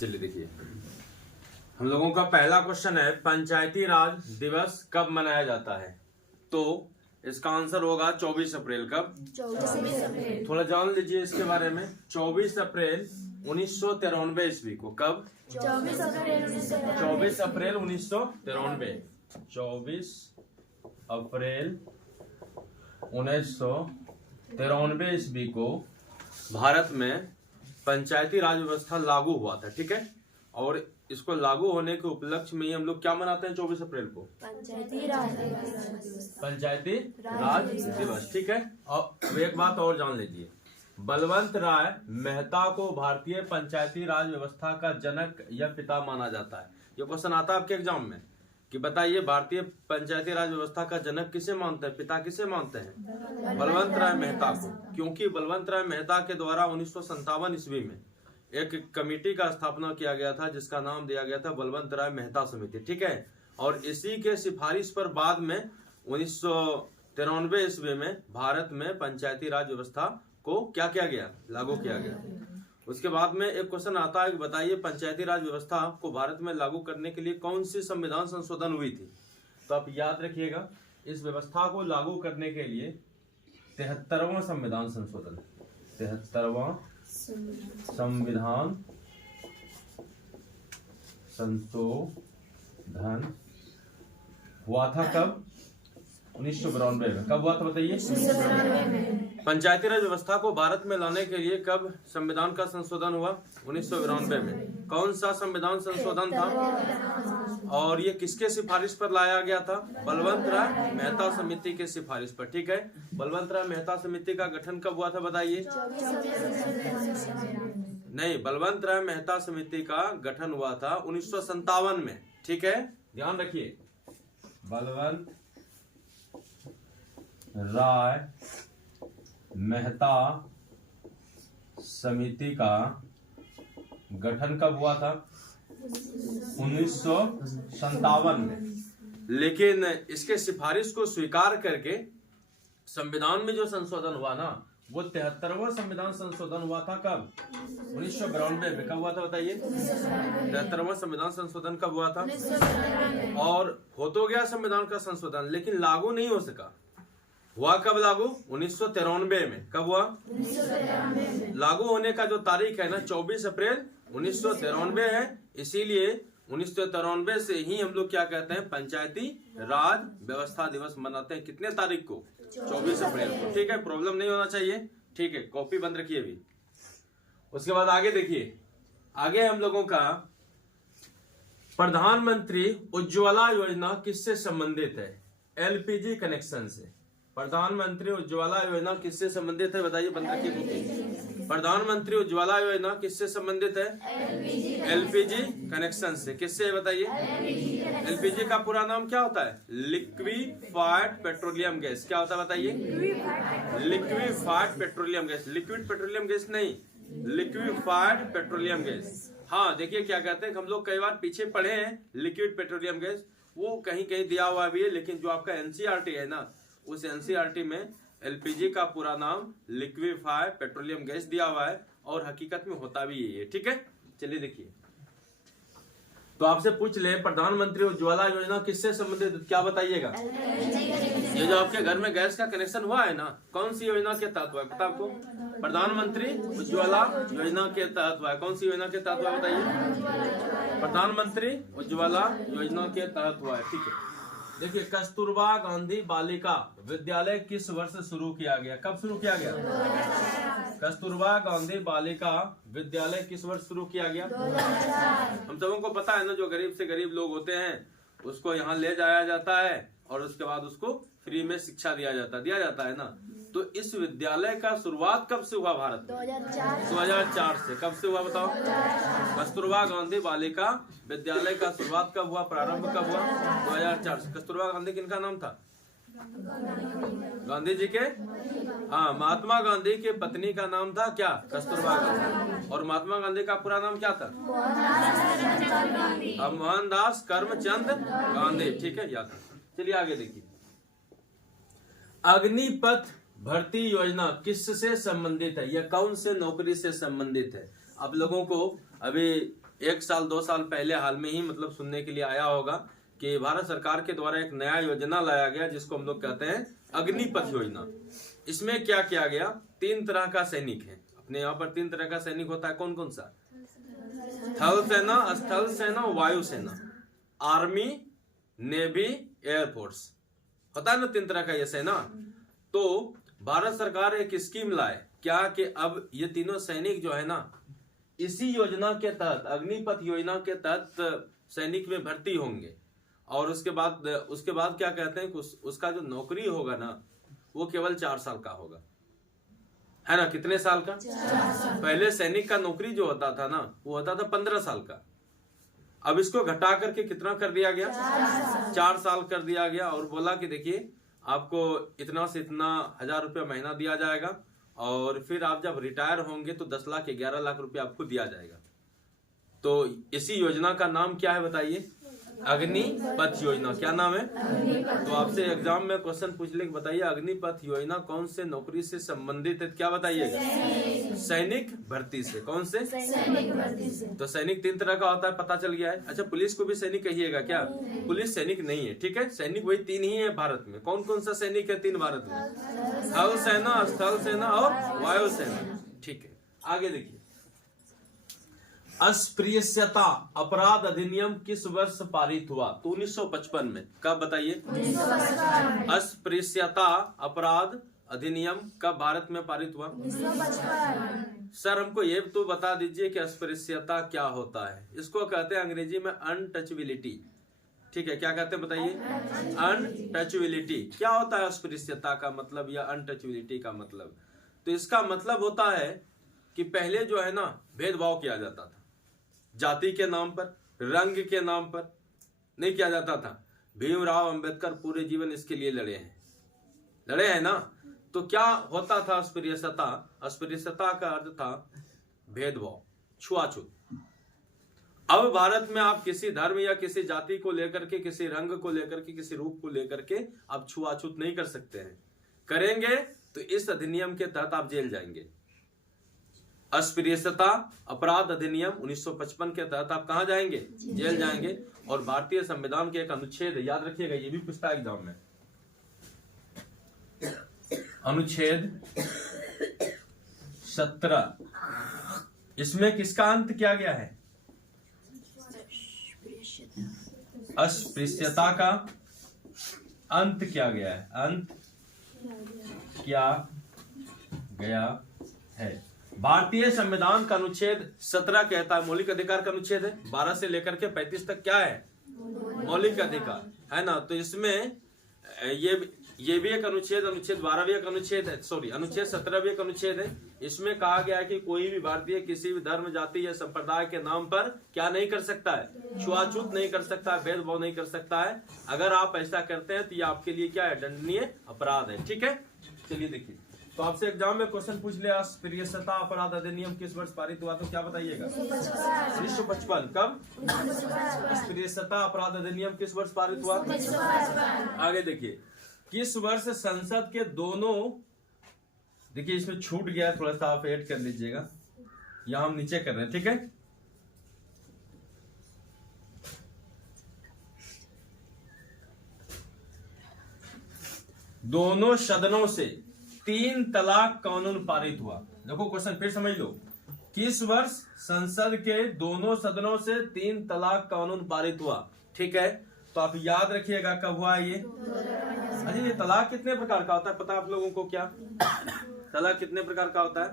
चलिए देखिए, हम लोगों का पहला क्वेश्चन है पंचायती राज दिवस कब मनाया जाता है। तो इसका आंसर होगा 24 अप्रैल। कब? 24 अप्रैल। थोड़ा जान लीजिए इसके बारे में। 24 अप्रैल 1993 ईस्वी को। कब? 24 अप्रैल 24 अप्रैल 1993। 24 अप्रैल 1993 ईस्वी को भारत में पंचायती राज व्यवस्था लागू हुआ था। ठीक है, और इसको लागू होने के उपलक्ष्य में ही हम लोग क्या मनाते हैं 24 अप्रैल को? पंचायती राज दिवस। पंचायती राज दिवस। ठीक है, अब एक बात और जान लीजिए, बलवंत राय मेहता को भारतीय पंचायती राज व्यवस्था का जनक या पिता माना जाता है। ये क्वेश्चन आता है आपके एग्जाम में कि बताइए भारतीय पंचायती राज व्यवस्था का जनक किसे मानते हैं, पिता किसे मानते हैं? बलवंत राय मेहता को, क्योंकि बलवंत राय मेहता के द्वारा 1957 ईस्वी में एक कमेटी का स्थापना किया गया था जिसका नाम दिया गया था बलवंत राय मेहता समिति। ठीक है, और इसी के सिफारिश पर बाद में 1993 ईस्वी में भारत में पंचायती राज व्यवस्था को क्या किया गया? लागू किया गया। उसके बाद में एक क्वेश्चन आता है कि बताइए पंचायती राज व्यवस्था को भारत में लागू करने के लिए कौन सी संविधान संशोधन हुई थी। तो आप याद रखिएगा, इस व्यवस्था को लागू करने के लिए 73वां संविधान संशोधन, 73वां संविधान संशोधन हुआ था। कब? 1992 में। कब हुआ था बताइए? पंचायती राज व्यवस्था को भारत में लाने के लिए कब संविधान का संशोधन हुआ? 1992 में। कौन सा संविधान संशोधन था और ये किसके सिफारिश पर लाया गया था? बलवंत राय मेहता समिति के सिफारिश पर। ठीक है, बलवंत राय मेहता समिति का गठन कब हुआ था बताइए? नहीं, बलवंत राय मेहता समिति का गठन हुआ था 1957 में। ठीक है, ध्यान रखिए, बलवंत राय मेहता समिति का गठन कब हुआ था? 1957 में। लेकिन इसके सिफारिश को स्वीकार करके संविधान में जो संशोधन हुआ ना, वो 73वां संविधान संशोधन हुआ था। कब? 1992 में। कब हुआ था बताइए? 73वां संविधान संशोधन कब हुआ था? और हो तो गया संविधान का संशोधन, लेकिन लागू नहीं हो सका। हुआ कब लागू? 1993 में। कब हुआ? 1993 में। लागू होने का जो तारीख है ना 24 अप्रैल 1993 है, इसीलिए 1993 से ही हम लोग क्या कहते हैं, पंचायती राज व्यवस्था दिवस मनाते हैं। कितने तारीख को? 24 अप्रैल को। ठीक है, प्रॉब्लम नहीं होना चाहिए। ठीक है, कॉपी बंद रखिए अभी। उसके बाद आगे देखिए, आगे हम लोगों का प्रधानमंत्री उज्ज्वला योजना किससे संबंधित है? एलपीजी कनेक्शन से। प्रधानमंत्री उज्ज्वला योजना किससे संबंधित है बताइए? बंद रखिए कॉपी। प्रधानमंत्री उज्ज्वला योजना किससे संबंधित है? एलपीजी कनेक्शन से। किससे है बताइए? एलपीजी का पूरा नाम क्या होता है? Liquefied petroleum gas. क्या होता है बताइए? Liquefied petroleum gas. Liquid petroleum gas नहीं, लिक्विफाइड पेट्रोलियम गैस। हाँ, देखिए क्या कहते हैं, हम लोग कई बार पीछे पढ़े हैं लिक्विड पेट्रोलियम गैस, वो कहीं कहीं दिया हुआ भी है, लेकिन जो आपका एनसीईआरटी है ना, उस एनसीईआरटी में एलपीजी का पूरा नाम लिक्विफाइड पेट्रोलियम गैस दिया हुआ है, और हकीकत में होता भी यही है। ठीक है, चलिए देखिए, तो आपसे पूछ ले प्रधानमंत्री उज्ज्वला योजना किससे संबंधित, क्या बताइएगा? ये जो आपके घर में गैस का कनेक्शन हुआ है ना, कौन सी योजना के तहत हुआ है पता आपको? प्रधानमंत्री उज्ज्वला योजना के तहत हुआ है। कौन सी योजना के तहत हुआ बताइए? प्रधानमंत्री उज्ज्वला योजना के तहत हुआ है। ठीक है, देखिए, कस्तूरबा गांधी बालिका विद्यालय किस वर्ष शुरू किया गया? कब शुरू किया गया? कस्तूरबा गांधी बालिका विद्यालय किस वर्ष शुरू किया गया? हम सबों को पता है ना, जो गरीब से गरीब लोग होते हैं उसको यहाँ ले जाया जाता है और उसके बाद उसको फ्री में शिक्षा दिया जाता है ना। तो इस विद्यालय का शुरुआत कब से हुआ भारत में? 2004 से। कब से हुआ बताओ? कस्तूरबा गांधी बालिका विद्यालय का शुरुआत कब हुआ, प्रारंभ कब हुआ? 2004 से। कस्तूरबा गांधी किनका नाम था? गांधी जी के, हाँ, महात्मा गांधी के पत्नी का नाम था क्या? कस्तूरबा गांधी। और महात्मा गांधी का पूरा नाम क्या था? मोहनदास करमचंद गांधी। ठीक है, याद। चलिए आगे देखिए, अग्निपथ भर्ती योजना किससे संबंधित है या कौन से नौकरी से संबंधित है? आप लोगों को अभी 1 साल 2 साल पहले हाल में ही मतलब सुनने के लिए आया होगा कि भारत सरकार के द्वारा एक नया योजना लाया गया जिसको हम लोग कहते हैं अग्निपथ योजना। इसमें क्या किया गया, 3 तरह का सैनिक है अपने यहाँ पर। 3 तरह का सैनिक होता है, कौन कौन सा? थल सेना, स्थल सेना, वायु सेना, आर्मी, नेवी, एयरफोर्स, होता है ना 3 तरह का ये सेना। तो भारत सरकार एक स्कीम लाए क्या कि अब ये तीनों सैनिक जो है ना इसी योजना के तहत, अग्निपथ योजना के तहत सैनिक में भर्ती होंगे। और उसके बाद क्या कहते हैं, उसका जो नौकरी होगा ना वो केवल 4 साल का होगा, है ना। कितने साल का? 4 साल। पहले सैनिक का नौकरी जो होता था ना वो होता था 15 साल का। अब इसको घटा करके कितना कर दिया गया? 4 साल कर दिया गया। और बोला कि देखिए आपको इतना से इतना 1000 रुपया महीना दिया जाएगा और फिर आप जब रिटायर होंगे तो 10 लाख 11 लाख रुपया आपको दिया जाएगा। तो इसी योजना का नाम क्या है बताइए? अग्निपथ योजना। क्या नाम है? तो आपसे एग्जाम में क्वेश्चन पूछ ले, बताइए अग्निपथ योजना कौन से नौकरी से संबंधित है? क्या बताइएगा? सैनिक भर्ती से। कौन से? सैनिक भर्ती से। तो सैनिक 3 तरह का होता है, पता चल गया है। अच्छा, पुलिस को भी सैनिक कहिएगा क्या? पुलिस सैनिक नहीं है, ठीक है। सैनिक वही 3 ही है भारत में। कौन कौन सा सैनिक है 3 भारत में? थल सेना, स्थल सेना और वायु सेना, ठीक है। आगे देखिए, अस्पृश्यता अपराध अधिनियम किस वर्ष पारित हुआ? तो 1955 में। कब बताइए? 1955। अस्पृश्यता अपराध अधिनियम कब भारत में पारित हुआ? 1955। सर हमको ये तो बता दीजिए कि अस्पृश्यता क्या होता है? इसको कहते हैं अंग्रेजी में अनटचबिलिटी, ठीक है। क्या कहते हैं बताइए? अनटचबिलिटी। क्या होता है अस्पृश्यता का मतलब या अनटचबिलिटी का मतलब? तो इसका मतलब होता है कि पहले जो है ना भेदभाव किया जाता था, जाति के नाम पर, रंग के नाम पर नहीं किया जाता था। भीमराव अंबेडकर पूरे जीवन इसके लिए लड़े हैं ना। तो क्या होता था अस्पृश्यता? अस्पृश्यता का अर्थ था भेदभाव, छुआछूत। अब भारत में आप किसी धर्म या किसी जाति को लेकर के, किसी रंग को लेकर के, किसी रूप को लेकर के आप छुआछूत नहीं कर सकते हैं। करेंगे तो इस अधिनियम के तहत आप जेल जाएंगे। अस्पृश्यता अपराध अधिनियम 1955 के तहत आप कहां जाएंगे? जेल जाएंगे। और भारतीय संविधान के एक अनुच्छेद, याद रखिएगा ये भी पूछता है एग्जाम में, अनुच्छेद 17, इसमें किसका अंत किया गया है? अस्पृश्यता का अंत किया गया है, अंत किया गया है। भारतीय संविधान का अनुच्छेद 17 कहता है, मौलिक अधिकार का अनुच्छेद है, 12 से लेकर के 35 तक क्या है? मौलिक अधिकार, है ना। तो इसमें ये भी एक अनुच्छेद 12 भी एक अनुच्छेद है, सॉरी अनुच्छेद 17 भी एक अनुच्छेद है। इसमें कहा गया है कि कोई भी भारतीय किसी भी धर्म, जाति या संप्रदाय के नाम पर क्या नहीं कर सकता है? छुआछूत नहीं कर सकता है, भेदभाव नहीं कर सकता है। अगर आप ऐसा करते हैं तो ये आपके लिए क्या है? दंडनीय अपराध है, ठीक है। चलिए देखिए, तो आपसे एग्जाम में क्वेश्चन पूछ लिया अस्पृश्यता अपराध अधिनियम किस वर्ष पारित हुआ? तो क्या बताइएगा? 1955। कब? अस्पृश्यता अपराध अधिनियम किस वर्ष पारित हुआ? आगे देखिए, किस वर्ष संसद के दोनों, देखिए इसमें छूट गया, थोड़ा सा आप ऐड कर लीजिएगा, यहां हम नीचे कर रहे हैं, ठीक है। दोनों सदनों से 3 तलाक कानून पारित हुआ। देखो क्वेश्चन फिर समझ लो, किस वर्ष संसद के दोनों सदनों से 3 तलाक कानून पारित हुआ? ठीक है, तो आप याद रखिएगा कब हुआ ये। अच्छा, ये तलाक कितने प्रकार का होता है पता है आप लोगों को क्या? तलाक कितने प्रकार का होता है?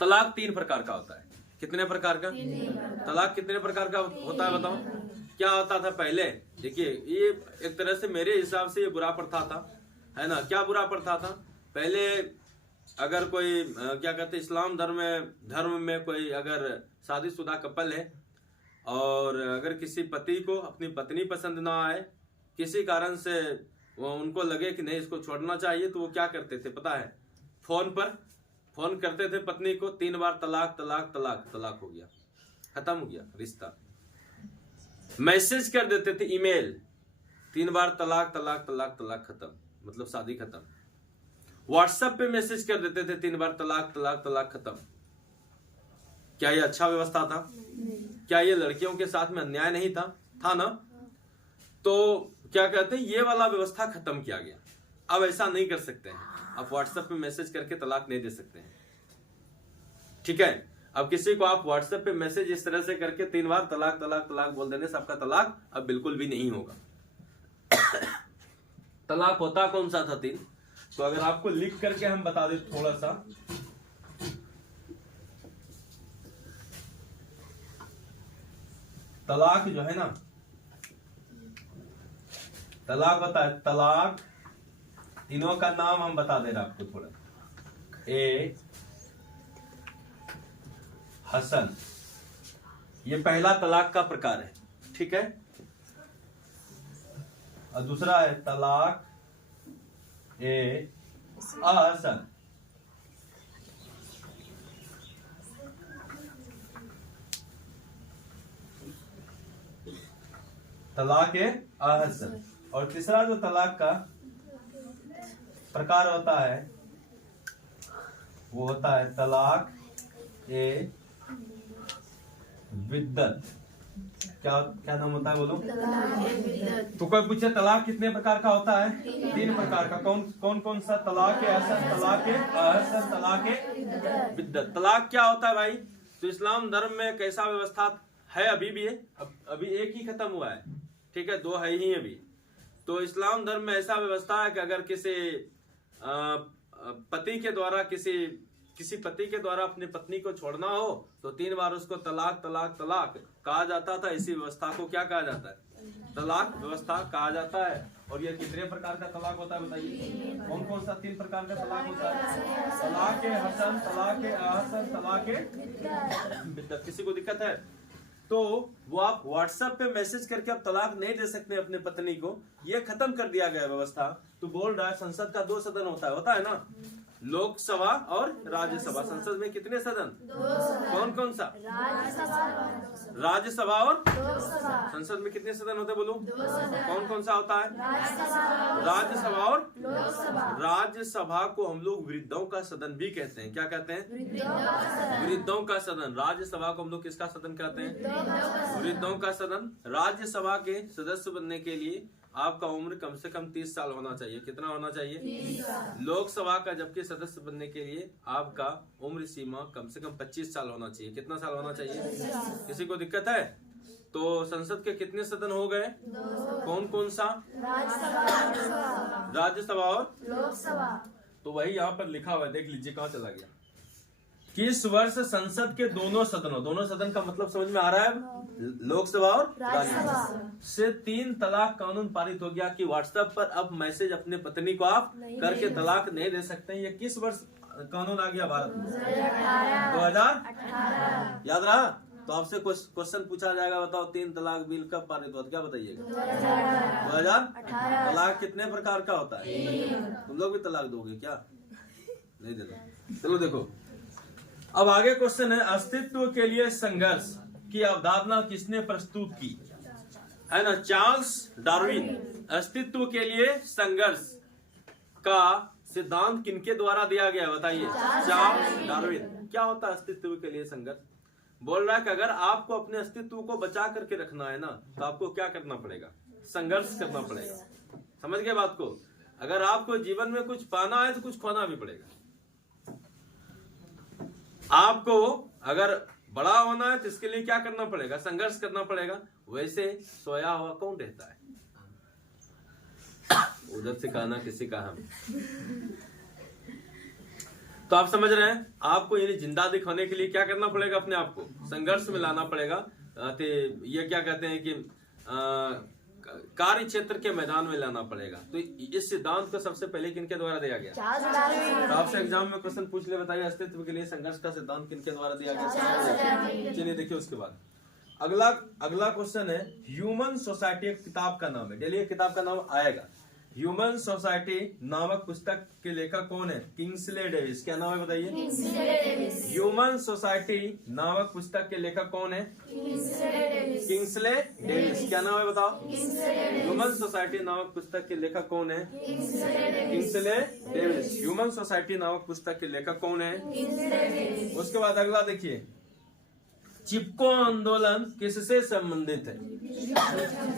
तलाक 3 प्रकार का होता है। कितने प्रकार का? तलाक कितने प्रकार का होता है बताओ? क्या होता था पहले? देखिए ये एक तरह से मेरे हिसाब से ये बुरा प्रथा था, है ना। क्या बुरा प्रथा था? पहले अगर कोई क्या कहते हैं, इस्लाम धर्म में कोई अगर शादीशुदा कपल है और अगर किसी पति को अपनी पत्नी पसंद ना आए, किसी कारण से वो उनको लगे कि नहीं इसको छोड़ना चाहिए, तो वो क्या करते थे पता है? फोन पर फोन करते थे पत्नी को, 3 बार तलाक तलाक तलाक तलाक हो गया, खत्म हो गया रिश्ता। मैसेज कर देते थे ईमेल, 3 बार तलाक तलाक तलाक तलाक खत्म, मतलब शादी खत्म। व्हाट्सएप पे मैसेज कर देते थे 3 बार तलाक तलाक तलाक खत्म। क्या ये अच्छा व्यवस्था था? क्या ये लड़कियों के साथ में अन्याय नहीं था? था ना? तो क्या कहते हैं, ये वाला व्यवस्था खत्म किया गया। अब ऐसा नहीं कर सकते हैं, आप व्हाट्सएप पे मैसेज करके तलाक नहीं दे सकते हैं, ठीक है? अब किसी को आप व्हाट्सएप पे मैसेज इस तरह से करके 3 बार तलाक तलाक तलाक बोल देने से आपका तलाक अब बिल्कुल भी नहीं होगा। तलाक होता कौन सा था 3? तो अगर आपको लिख करके हम बता दें थोड़ा सा, तलाक जो है ना, तलाक होता है, तलाक तीनों का नाम हम बता दे रहे आपको थोड़ा। ए हसन, ये पहला तलाक का प्रकार है, ठीक है? और दूसरा है तलाक ए अहसन। तलाक ए अहसन। और तीसरा जो तलाक का प्रकार होता है वो होता है तलाक ए विद्दत। क्या क्या नाम होता है बोलो? तो कोई पूछे तलाक कितने प्रकार का होता है? 3 प्रकार का। कौन कौन सा? तलाक ए हसन, तलाक ए अहसन, तलाक ए विद्दत। तलाक क्या होता है भाई? तो इस्लाम धर्म में कैसा व्यवस्था है? अभी भी है, अभी एक ही खत्म हुआ है, ठीक है? 2 है ही अभी। तो इस्लाम धर्म में ऐसा व्यवस्था है कि अगर किसी पति के द्वारा किसी पति के द्वारा अपनी पत्नी को छोड़ना हो तो 3 बार उसको तलाक तलाक तलाक कहा जाता था। इसी व्यवस्था को क्या कहा जाता है? तलाक व्यवस्था कहा जाता है। और ये कितने प्रकार का तलाक होता है बताइए? कौन कौन सा 3 प्रकार का तलाक होता है? तलाक ए हसन, तलाक ए अहसन, तलाक ए विद्दत। किसी को दिक्कत है तो वो आप व्हाट्सएप पे मैसेज करके आप तलाक नहीं दे सकते अपने पत्नी को, ये खत्म कर दिया गया व्यवस्था। तो बोल रहा है संसद का 2 सदन होता है ना, लोकसभा और राज्यसभा। संसद में कितने सदन? 2 कौन कौन सा? राज्यसभा और संसद में कितने सदन होते बोलो? 2 कौन कौन सा होता है? राज्यसभा और राज्यसभा को हम लोग वृद्धों का सदन भी कहते हैं। क्या कहते हैं? वृद्धों का सदन। राज्यसभा को हम लोग किसका सदन कहते हैं? वृद्धों का सदन। राज्यसभा के सदस्य बनने के लिए आपका उम्र कम से कम 30 साल होना चाहिए। कितना होना चाहिए? लोकसभा का जबकि सदस्य बनने के लिए आपका उम्र सीमा कम से कम 25 साल होना चाहिए। कितना साल होना चाहिए? किसी को दिक्कत है? तो संसद के कितने सदन हो गए? कौन कौन सा? राज्यसभा और लोकसभा। तो वही यहाँ पर लिखा हुआ है, देख लीजिए कहाँ चला गया। किस वर्ष संसद के दोनों सदन का मतलब समझ में आ रहा है? लोकसभा और राज्यसभा से 3 तलाक कानून पारित हो गया कि व्हाट्सएप पर अब मैसेज अपने पत्नी को आप करके तलाक नहीं दे सकते हैं। ये किस वर्ष कानून आ गया भारत में? 2018। याद रहा? तो आपसे क्वेश्चन पूछा जाएगा, बताओ 3 तलाक बिल कब पारित हुआ? क्या बताइएगा? 2018। तलाक कितने प्रकार का होता है? तुम लोग भी तलाक दोगे क्या? नहीं देना। चलो देखो, अब आगे क्वेश्चन है, अस्तित्व के लिए संघर्ष की अवधारणा किसने प्रस्तुत की? है ना, चार्ल्स डार्विन। अस्तित्व के लिए संघर्ष का सिद्धांत किनके द्वारा दिया गया है बताइए? Charles Darwin. क्या होता है अस्तित्व के लिए संघर्ष? बोल रहा है कि अगर आपको अपने अस्तित्व को बचा करके रखना है ना तो आपको क्या करना पड़ेगा? संघर्ष करना पड़ेगा। समझ गए बात को? अगर आपको जीवन में कुछ पाना है तो कुछ खोना भी पड़ेगा। आपको अगर बड़ा होना है तो इसके लिए क्या करना पड़ेगा? संघर्ष करना पड़ेगा। वैसे सोया हुआ कौन रहता है? उधर से कहना किसी का हम। तो आप समझ रहे हैं, आपको यानी जिंदा दिखाने के लिए क्या करना पड़ेगा? अपने आप को संघर्ष में लाना पड़ेगा। तो ये क्या कहते हैं कि कार्य क्षेत्र के मैदान में लाना पड़ेगा। तो इस सिद्धांत को सबसे पहले किनके द्वारा दिया गया? तो आपसे एग्जाम में क्वेश्चन पूछ ले, बताइए अस्तित्व के लिए संघर्ष का सिद्धांत किनके द्वारा दिया गया? चलिए देखिए उसके बाद अगला क्वेश्चन है, ह्यूमन सोसाइटी एक किताब का नाम है। डेली किताब का नाम आएगा। ह्यूमन सोसाइटी नामक पुस्तक के लेखक कौन है? Kingsley Davis. क्या नाम है बताइए? ह्यूमन सोसाइटी नामक पुस्तक के लेखक कौन है? Kingsley Davis. क्या नाम है बताओ? ह्यूमन सोसाइटी नामक पुस्तक के लेखक कौन है? Kingsley Davis. ह्यूमन सोसाइटी नामक पुस्तक के लेखक कौन है? उसके बाद अगला देखिए, चिपको आंदोलन किससे संबंधित है?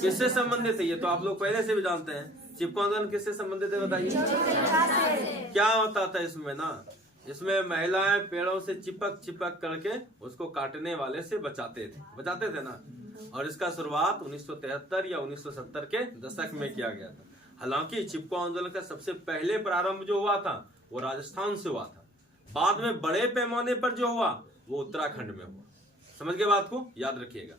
किससे संबंधित है? ये तो आप लोग पहले से भी जानते हैं। चिपको आंदोलन किससे संबंधित है बताइए? क्या होता था इसमें ना, इसमें महिलाएं पेड़ों से चिपक चिपक करके उसको काटने वाले से बचाते थे ना। और इसका शुरुआत 1973 या 1970 के दशक में किया गया था। हालांकि चिपको आंदोलन का सबसे पहले प्रारंभ जो हुआ था वो राजस्थान से हुआ था। बाद में बड़े पैमाने पर जो हुआ वो उत्तराखंड में हुआ। समझ गए बात को? याद रखिएगा।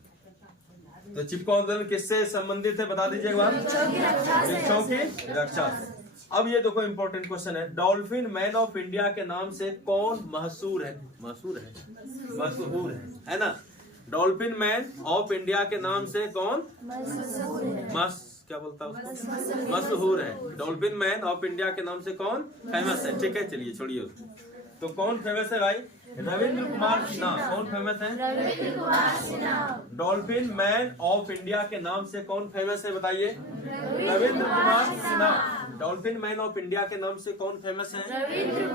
तो चिपको आंदोलन किससे संबंधित है बता दीजिए एक बार। वृक्षों की रक्षा से। अब ये देखो इंपॉर्टेंट क्वेश्चन है, डॉल्फिन मैन ऑफ इंडिया के नाम से कौन मशहूर है? मशहूर है ना। डॉल्फिन मैन ऑफ इंडिया के नाम से कौन क्या बोलता है? मशहूर है। डॉल्फिन मैन ऑफ इंडिया के नाम से कौन फेमस है? ठीक है, चलिए छोड़िए उसको। तो कौन फेमस है भाई? रविंद्र कुमार सिन्हा। कौन फेमस है? Ravindra Kumar Sinha. Dolphin man of India के नाम से कौन फेमस है बताइए? Ravindra Kumar Sinha. Dolphin man of India के नाम से कौन फेमस है? रविंद्र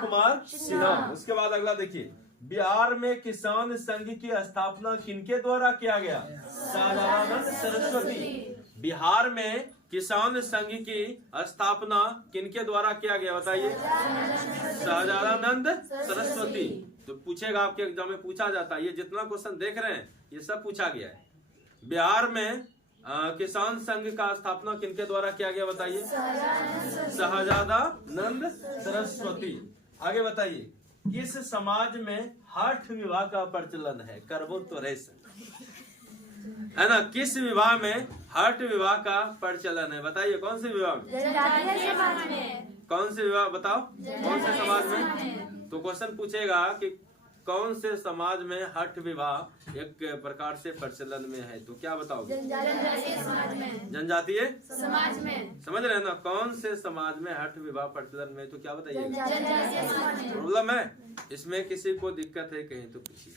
कुमार सिन्हा। उसके बाद अगला देखिए, बिहार में किसान संघ की स्थापना किनके द्वारा किया गया? सदानंद सरस्वती। बिहार में किसान संघ की स्थापना किनके द्वारा किया गया बताइए? सदानंद सरस्वती। तो पूछेगा आपके एग्जाम में, पूछा जाता है। ये जितना क्वेश्चन देख रहे हैं ये सब पूछा गया है। बिहार में किसान संघ का स्थापना किनके द्वारा किया गया बताइए? सदानंद सरस्वती। आगे बताइए, किस समाज में हठ विवाह का प्रचलन है? करबो तो रेस है ना। किस विवाह में हठ विवाह का प्रचलन है बताइए? कौन से विवाह में? जनजातीय समाज में। कौन से विवाह बताओ? कौन से समाज में? तो क्वेश्चन पूछेगा कि कौन से समाज में हठ विवाह एक प्रकार से प्रचलन में है, तो क्या बताओगे? जनजातीय समाज में। जनजातीय समाज में। समझ रहे हैं ना? कौन से समाज में हठ विवाह प्रचलन में, तो क्या बताइए? जनजातीय समाज में। प्रॉब्लम है इसमें? किसी को दिक्कत है कहीं तो पूछिए।